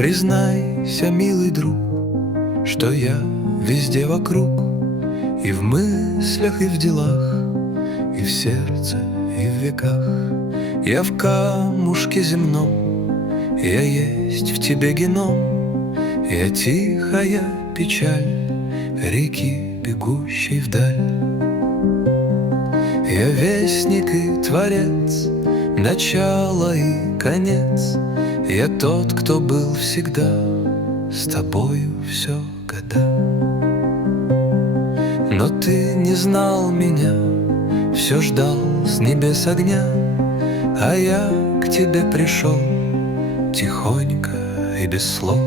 Признайся, милый друг, что я везде вокруг, и в мыслях, и в делах, и в сердце, и в веках. Я в камушке земном, я есть в тебе геном, я тихая печаль реки, бегущей вдаль. Я вестник и творец, начало и конец. Я тот, кто был всегда с тобою все года. Но ты не знал меня, все ждал с небес огня, а я к тебе пришел тихонько и без слов.